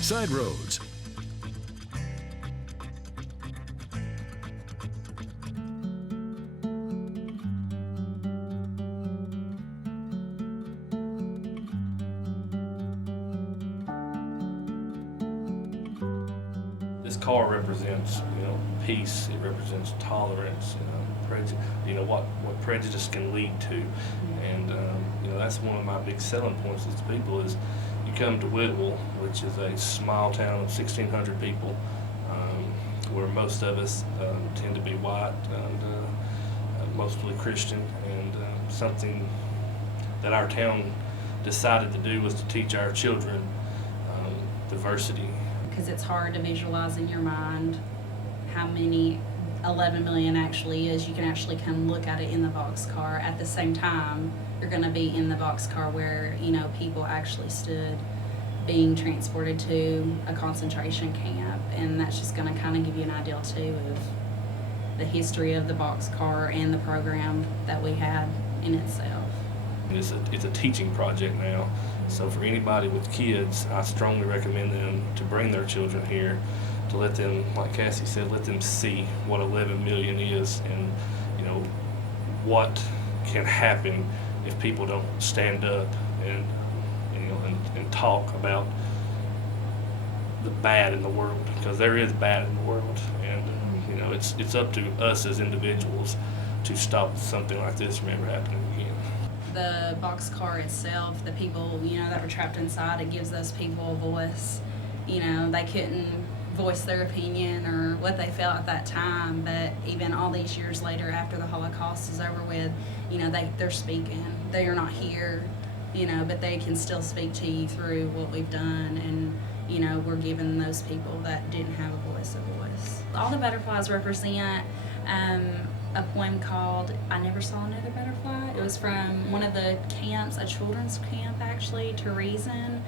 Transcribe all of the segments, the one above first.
Side roads. This car represents, peace. It represents tolerance. What prejudice can lead to, and that's one of my big selling points to people is you come to Whitwell, which is a small town of 1,600 people, where most of us tend to be white and mostly Christian, and something that our town decided to do was to teach our children diversity. Because it's hard to visualize in your mind how many 11 million actually is. You can actually come look at it in the boxcar. At the same time, you're going to be in the boxcar where people actually stood being transported to a concentration camp, and that's just going to kind of give you an idea too of the history of the boxcar and the program that we had in itself. It's a teaching project now, so for anybody with kids, I strongly recommend them to bring their children here, to let them, like Cassie said, let them see what 11 million is, and what can happen if people don't stand up and talk about the bad in the world, because there is bad in the world, and it's up to us as individuals to stop something like this from ever happening again. The boxcar itself, the people that were trapped inside, it gives those people a voice. They couldn't voice their opinion or what they felt at that time, but even all these years later, after the Holocaust is over with, they're speaking. They are not here, but they can still speak to you through what we've done, and we're giving those people that didn't have a voice. All the butterflies represent a poem called "I Never Saw Another Butterfly." It was from one of the camps, a children's camp actually, to Reason,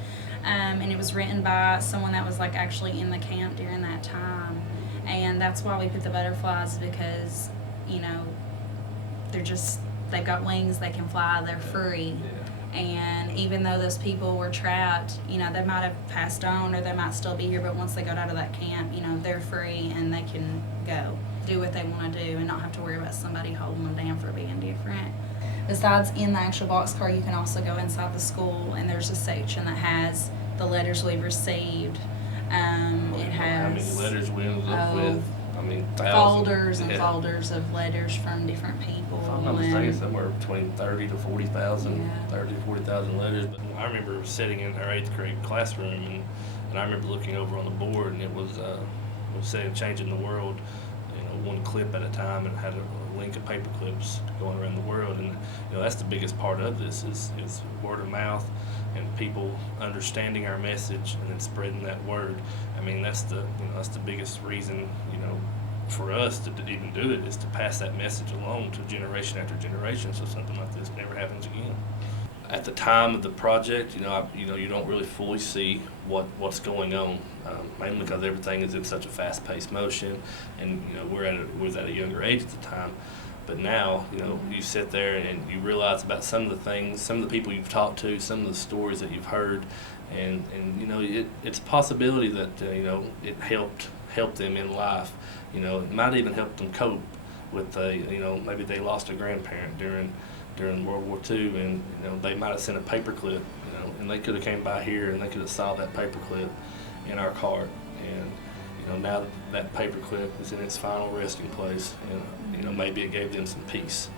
and it was written by someone that was actually in the camp during that time. And that's why we put the butterflies, because they've got wings, they can fly, they're free. And even though those people were trapped, they might have passed on or they might still be here, but once they got out of that camp, they're free and they can go do what they want to do and not have to worry about somebody holding them down for being different. Besides in the actual boxcar, you can also go inside the school, and there's a section that has the letters we've received. It has how many letters we ended up with. Thousands. Folders and folders of letters from different people. If I'm not mistaken, somewhere between 30 to 40,000, Yeah. 30 to 40,000 letters. But I remember sitting in our 8th grade classroom, and I remember looking over on the board, and it was saying "Changing the World," one clip at a time, and it had a link of paper clips going around the world. And that's the biggest part of this is word of mouth and people understanding our message and then spreading that word. That's the biggest reason for us to even do it, is to pass that message along to generation after generation, so something like this never happens again. At the time of the project, you don't really fully see what's going on, mainly because everything is in such a fast-paced motion, and was at a younger age at the time. But now, you sit there and you realize about some of the things, some of the people you've talked to, some of the stories that you've heard, and it's a possibility that it helped them in life. It might even help them cope with maybe they lost a grandparent during World War II, and they might have sent a paperclip, and they could have came by here and they could have saw that paperclip in our cart, and now that paperclip is in its final resting place, and maybe it gave them some peace,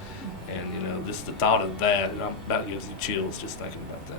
and just the thought of that, it about gives you chills just thinking about that.